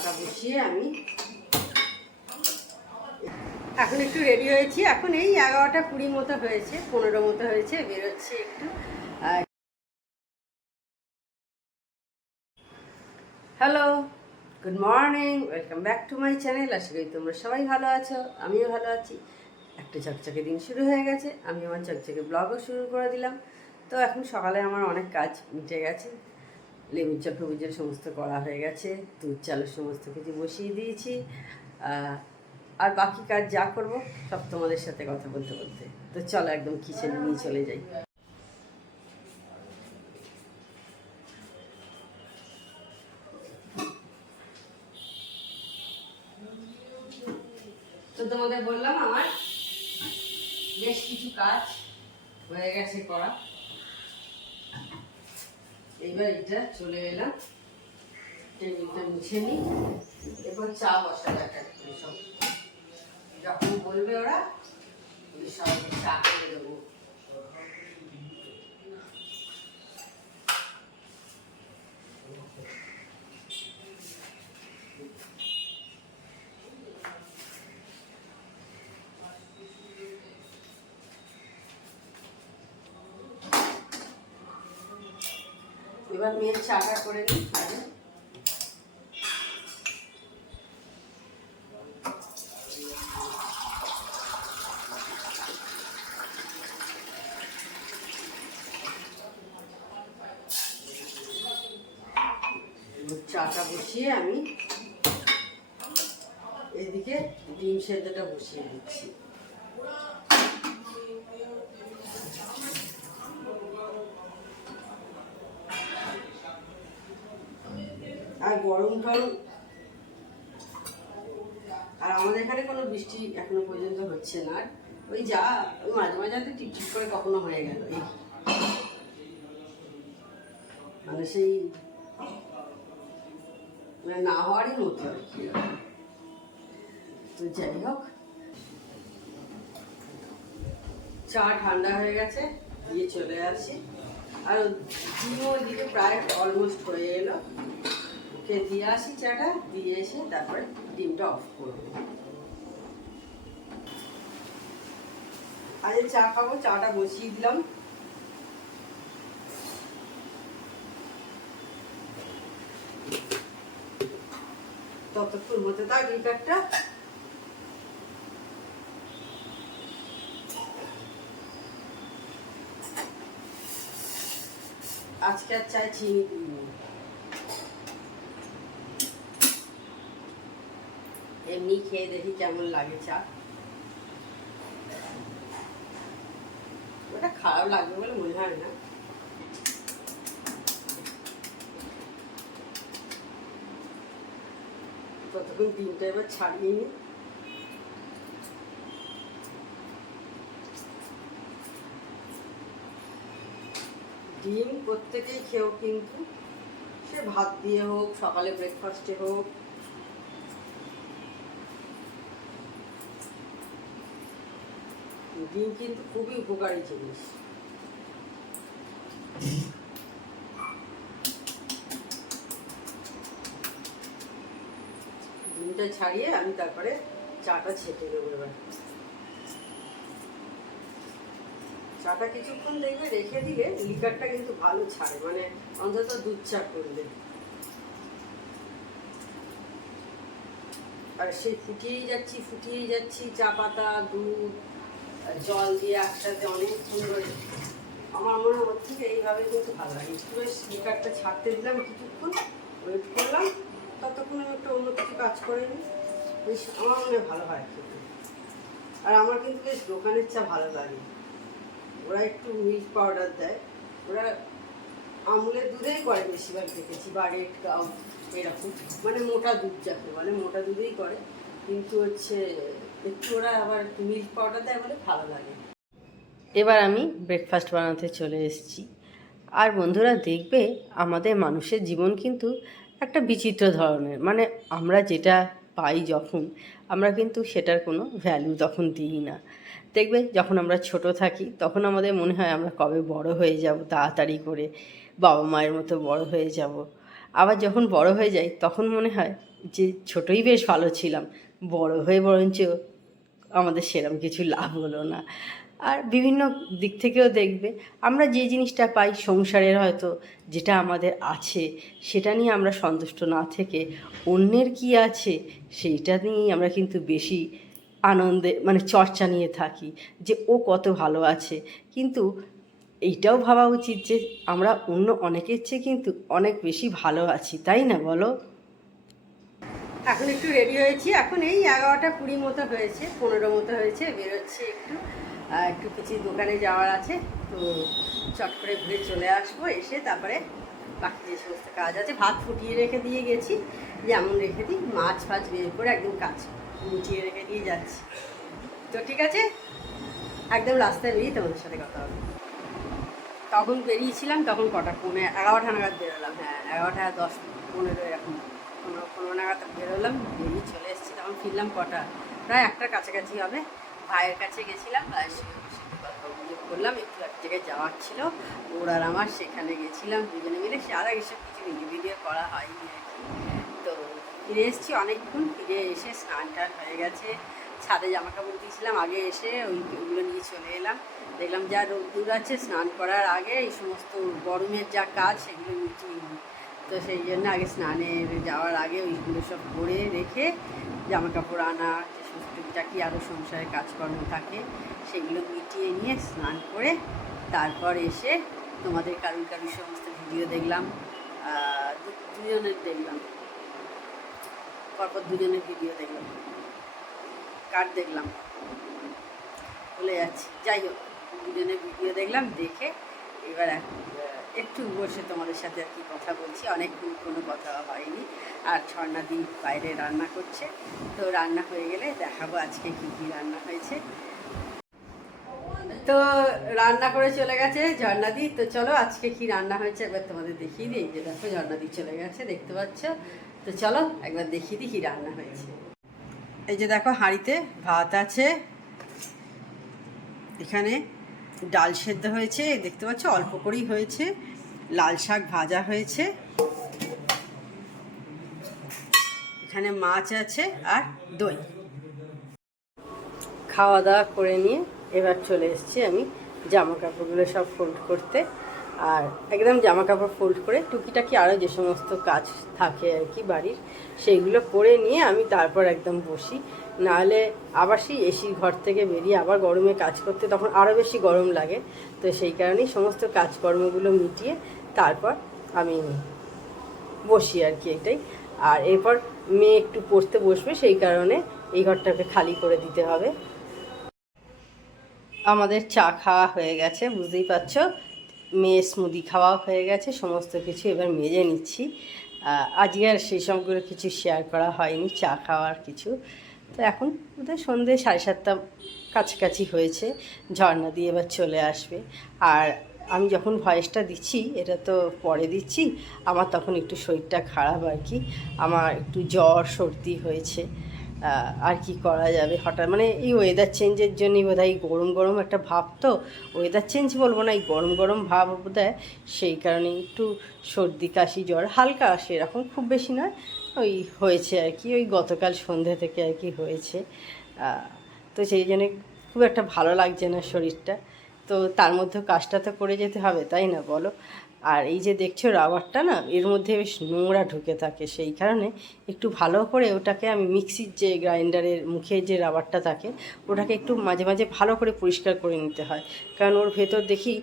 চাটা বসিয়ে আমি এখন একটু রেডি হয়েছি। এখন এই এগারোটা কুড়ি মতো হয়েছে, পনেরো মতো হয়েছে, বেরোচ্ছি একটু। Hello good morning welcome back to my channel আশা করি তোমরা সবাই ভালো আছো, আমিও ভালো আছি। একটা চকচকে দিন শুরু হয়ে গেছে, আমি আমার চকচকে ব্লগও শুরু করে দিলাম। তো এখন সকালে আমার অনেক কাজ মিটে গেছে। লেবুর চা ফেবুজের সমস্ত করা হয়ে গেছে। দুধ, চালের সমস্ত কিছু বসিয়ে দিয়েছি। আর বাকি কাজ যা করব, সব তোমাদের সাথে কথা বলতে বলতে। তো চলো একদম কিচেনে নিয়ে চলে যাই। তো তোমাদের বললাম আমার বেশ কিছু কাজ হয়ে গেছে করা। এইবার এটা চলে এলাম। টেবিলটা মুছে নিই এবার চা বসাবো এক এক করে সব যখন বলবে ওরা, ওই সব চা করে দেবো। এবার মেয়ের চাটা করে নিই চাটা বসিয়ে আমি এদিকে ডিম সেদ্ধটা বসিয়ে দিচ্ছি। আর গরম টরম আর আমাদের এখানে কোনো বৃষ্টি এখনও পর্যন্ত হচ্ছে না। ওই যা, ওই মাঝে মাঝে হয়তো টিপটিপ করে কখনো হয়ে গেল। মানে সেই মানে না হওয়ারই মতো আর কি। তো যাই হোক। চা ঠান্ডা হয়ে গেছে, দিয়ে চলে আসি। আর ডিমও ওইদিকে প্রায় অলমোস্ট হয়ে এলো। ওকে দিয়ে আসি চাটা, দিয়ে এসে তারপরে ডিমটা অফ করব। আজ চা খাব, চাটা বসিয়ে দিলাম। ততক্ষণ হতে থাক লিটারটা আজকে আর চাই চিনি এমনি খেয়ে দেখি কেমন লাগে চা। ওটা খারাপ লাগবে বলে মনে হয় না। ততক্ষণ ডিমটা এবার ছাড়িয়ে নিই ডিম প্রত্যেকেই খেও কিন্তু সে ভাত দিয়ে হোক, সকালে ব্রেকফাস্টে হোক ডিম কিন্তু খুবই উপকারী জিনিস। ডিমটা ছাড়িয়ে আমি তারপরে চাটা ছেটে দেবো এবার। চাটা কিছুক্ষণ দেখবে, রেখে দিলে লিকারটা কিন্তু ভালো ছাড়ে মানে অন্তত দুধ চা করলে। আর সেই ফুটিয়েই যাচ্ছি ফুটিয়েই যাচ্ছি চা পাতা, দুধ জল দিয়ে একসাথে অনেক সুন্দর আমার মনে ওর থেকে এইভাবে কিন্তু ভালো লাগে। একটু বেশ লিকারটা ছাড়তে দিলাম কিছুক্ষণ ওয়েট করলাম। ততক্ষণ আমি একটু অন্য কিছু কাজ করে নিই। বেশ, আমার মনে ভালো হয় খেতে। আর আমার কিন্তু বেশ দোকানের চা ভালো লাগে। ওরা একটু মিল্ক পাউডার দেয়। ওরা আমুলের দুধেই করে বেশিরভাগ, দেখেছি। বা রেড কাউ, এরকম। মানে মোটা দুধ যাকে বলে, মোটা দুধেই করে। কিন্তু হচ্ছে একটু ওরা আবার মিল্ক পাউডার দেয় বলে ভালো লাগে। এবার আমি ব্রেকফাস্ট বানাতে চলে এসেছি। আর বন্ধুরা, দেখবে আমাদের মানুষের জীবন কিন্তু একটা বিচিত্র ধরনের। মানে আমরা যেটা পাই যখন, আমরা কিন্তু সেটার কোনো ভ্যালু তখন দিই না। দেখবে যখন আমরা ছোট থাকি, তখন আমাদের মনে হয় আমরা কবে বড় হয়ে যাব, তাড়াতাড়ি করে বাবা মায়ের মতো বড় হয়ে যাব। আবার যখন বড় হয়ে যাই, তখন মনে হয় যে ছোটই বেশ ভালো ছিলাম। বড় হয়ে বরঞ্চ আমাদের সেরম কিছু লাভ হলো না। আর বিভিন্ন দিক থেকেও দেখবে, আমরা যে জিনিসটা পাই সংসারের হয়তো যেটা আমাদের আছে, সেটা নিয়ে আমরা সন্তুষ্ট না থেকে অন্যের কি আছে, সেইটা নিয়েই আমরা কিন্তু বেশি আনন্দে মানে চর্চা নিয়ে থাকি যে ও কত ভালো আছে। কিন্তু এইটাও ভাবা উচিত যে আমরা অন্য অনেকের চেয়ে কিন্তু অনেক বেশি ভালো আছি, তাই না বলো? এখন একটু রেডি হয়েছি। এখন এই এগারোটা কুড়ি মতো হয়েছে, পনেরো মতো হয়েছে, বেরোচ্ছি একটু। একটু কিছু দোকানে যাওয়ার আছে, তো চট করে ঘুরে চলে আসব, এসে তারপরে বাকি যে সমস্ত কাজ আছে, ভাত ফুটিয়ে রেখে দিয়ে গেছি। যেমন রেখে দিই, মাছ ফাছ বের করে একদম কাজ মুটিয়ে রেখে দিয়ে যাচ্ছি। তো ঠিক আছে? একদম রাস্তায় বেরিয়ে তোমাদের সাথে কথা হবে। তখন বেরিয়েছিলাম, তখন কটা, পৌনে এগারোটা নাগাদ বেরোলাম। হ্যাঁ এগারোটা দশ, পনেরো এরকম। পনেরো পনেরো নাগাদ বেরোলাম, বেরিয়ে চলে এসেছি, তখন ফিরলাম কটা? প্রায় একটার কাছাকাছি হবে। ভাইয়ের কাছে গেছিলাম ভাইয়ের সঙ্গে একটু গল্প করলাম একটু এক জায়গায় যাওয়ার ছিল। ওর আর আমার সেখানে গেছিলাম, দুজনে মিলে। সে আর এসব কিছু ভিডিও ভিডিও করা হয়নি আর কি। তো ফিরে এসেছি অনেকক্ষণ, ফিরে এসে স্নান টান হয়ে গেছে। ছাদে জামা কাপড় দিয়েছিলাম, আগে এসে ওই ওগুলো নিয়ে চলে এলাম। দেখলাম যা রোদ্দুর আছে, স্নান করার আগে এই সমস্ত গরমের যা কাজ, সেগুলো নিই। তো সেই জন্য আগে স্নানে যাওয়ার আগে ওইগুলো সব করে রেখে জামা কাপড় আনা, যে টুকিটাকি আরও সংসারে কাজকর্ম থাকে, সেগুলো মিটিয়ে নিয়ে স্নান করে তারপর এসে তোমাদের কারুর কারুর সমস্ত ভিডিও দেখলাম দুজনের দেখলাম। পরপর দুজনের ভিডিও দেখলাম। কার দেখলাম? ভুলে যাচ্ছি। যাই হোক, দুজনের ভিডিও দেখলাম, দেখে এবার এক- একটু বসে তোমাদের সাথে আর কি কথা বলছি। অনেকক্ষণ কোনো কথা হয়নি। আর ঝর্ণা দিন বাইরে রান্না করছে। তো রান্না হয়ে গেলে দেখাবো আজকে কী কী রান্না হয়েছে। তো রান্না করে চলে গেছে ঝর্ণাদি তো চলো আজকে কি রান্না হয়েছে একবার তোমাদের দেখিয়ে দিই। যে দেখো ঝর্ণাদি চলে গেছে, দেখতে পাচ্ছ? তো চলো একবার দেখিয়ে দিই কি রান্না হয়েছে। এই যে দেখো হাঁড়িতে ভাত আছে। এখানে ডাল সেদ্ধ হয়েছে, দেখতে পাচ্ছ? অল্প করেই হয়েছে। লাল শাক ভাজা হয়েছে। এখানে মাছ আছে আর দই। খাওয়া দাওয়া করে নিয়ে এবার চলে এসেছি আমি জামা কাপড়গুলো সব ফোল্ড করতে। আর একদম জামা কাপড় ফোল্ড করে টুকিটাকি আরও যে সমস্ত কাজ থাকে আর কি বাড়ির, সেইগুলো করে নিয়ে আমি তারপর একদম বসি। নাহলে আবার সেই এসির ঘর থেকে বেরিয়ে আবার গরমে কাজ করতে, তখন আরও বেশি গরম লাগে। তো সেই কারণেই সমস্ত কাজকর্মগুলো মিটিয়ে তারপর আমি বসি আর কি এটাই। আর এরপর মেয়ে একটু পড়তে বসবে, সেই কারণে এই ঘরটাকে খালি করে দিতে হবে। আমাদের চা খাওয়া হয়ে গেছে, বুঝতেই পারছ? মেয়ে স্মুদি খাওয়া হয়ে গেছে, সমস্ত কিছু এবার মেজে নিচ্ছি। আজকে আর সেই সবগুলো কিছু শেয়ার করা হয়নি, চা খাওয়ার কিছু। তো এখন বোধহয় সন্ধ্যে সাড়ে সাতটা কাছাকাছি হয়েছে, ঝর্ণা দিয়ে এবার চলে আসবে। আর আমি যখন ভয়েসটা দিচ্ছি, এটা তো পরে দিচ্ছি, আমার তখন একটু শরীরটা খারাপ আর কি। আমার একটু জ্বর, সর্দি হয়েছে। আর কি করা যাবে? হঠাৎ মানে এই ওয়েদার চেঞ্জের জন্যই বোধ হয় গরম গরম একটা ভাব তো। ওয়েদার চেঞ্জ বলব না, এই গরম গরম ভাব বোধ সেই কারণে একটু সর্দি, কাশি, জ্বর, হালকা সেরকম খুব বেশি নয়। ওই হয়েছে আর কি, ওই গতকাল সন্ধ্যে থেকে আর কি হয়েছে। তো সেই জন্যে খুব একটা ভালো লাগছে না শরীরটা। তো তার মধ্যে কাজটা তো করে যেতে হবে, তাই না বলো? আর এই যে দেখছ রাবারটা না, এর মধ্যে বেশ নোংরা ঢুকে থাকে, সেই কারণে একটু ভালো করে ওটাকে আমি মিক্সির যে গ্রাইন্ডারের মুখে যে রাবারটা থাকে, ওটাকে একটু মাঝে মাঝে ভালো করে পরিষ্কার করে নিতে হয়। কারণ ওর ভেতর দেখি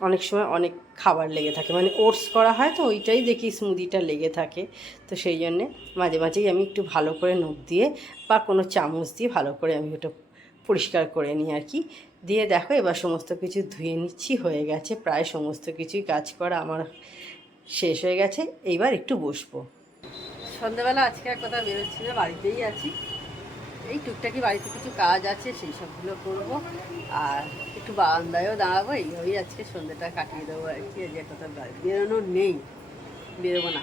অনেক সময় অনেক খাবার লেগে থাকে মানে ওটস করা হয় তো ওইটাই দেখি স্মুদিটা লেগে থাকে। তো সেই জন্যে মাঝে মাঝেই আমি একটু ভালো করে নখ দিয়ে বা কোনো চামচ দিয়ে ভালো করে আমি ওটা পরিষ্কার করে নিই আর কি। দিয়ে দেখো এবার সমস্ত কিছু ধুয়ে নিচ্ছি, হয়ে গেছে, প্রায় সমস্ত কিছুই কাজ করা আমার শেষ হয়ে গেছে। এইবার একটু বসবো। সন্ধ্যাবেলা আজকে আর কোথাও বেরোচ্ছি না, বাড়িতেই আছি। এই টুকটাকি বাড়িতে কিছু কাজ আছে, সেই সবগুলো করব। আর একটু বারান্দায়ও দাঁড়াবো এইভাবেই আজকে সন্ধ্যাটা কাটিয়ে দেবো আর কি যে কোথাও বেরোনো নেই, বেরোবো না।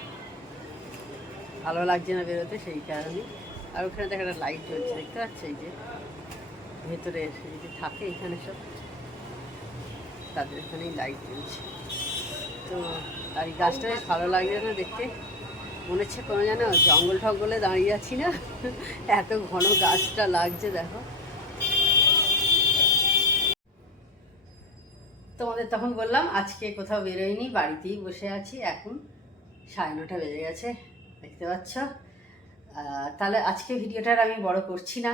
ভালো লাগছে না বেরোতে, সেই কারণে আর ওখানে দেখা একটা লাইট জ্বলছে, দেখতে পাচ্ছ এই যে? ভেতরে যদি থাকে এখানে সব, তাদের এখানেই লাইট জ্বলছে। তো আর এই গাছটা বেশ ভালো লাগছে না দেখতে। মনে হচ্ছে কোনো যেন জঙ্গল টঙ্গলে দাঁড়িয়ে আছি না। এত ঘন গাছটা লাগছে, দেখো। তোমাদের তখন বললাম, আজকে কোথাও বেরোয়নি বাড়িতেই বসে আছি, এখন সাড়ে নটা বেজে গেছে, দেখতে পাচ্ছ। তাহলে আজকে ভিডিওটার আমি বড় করছি না।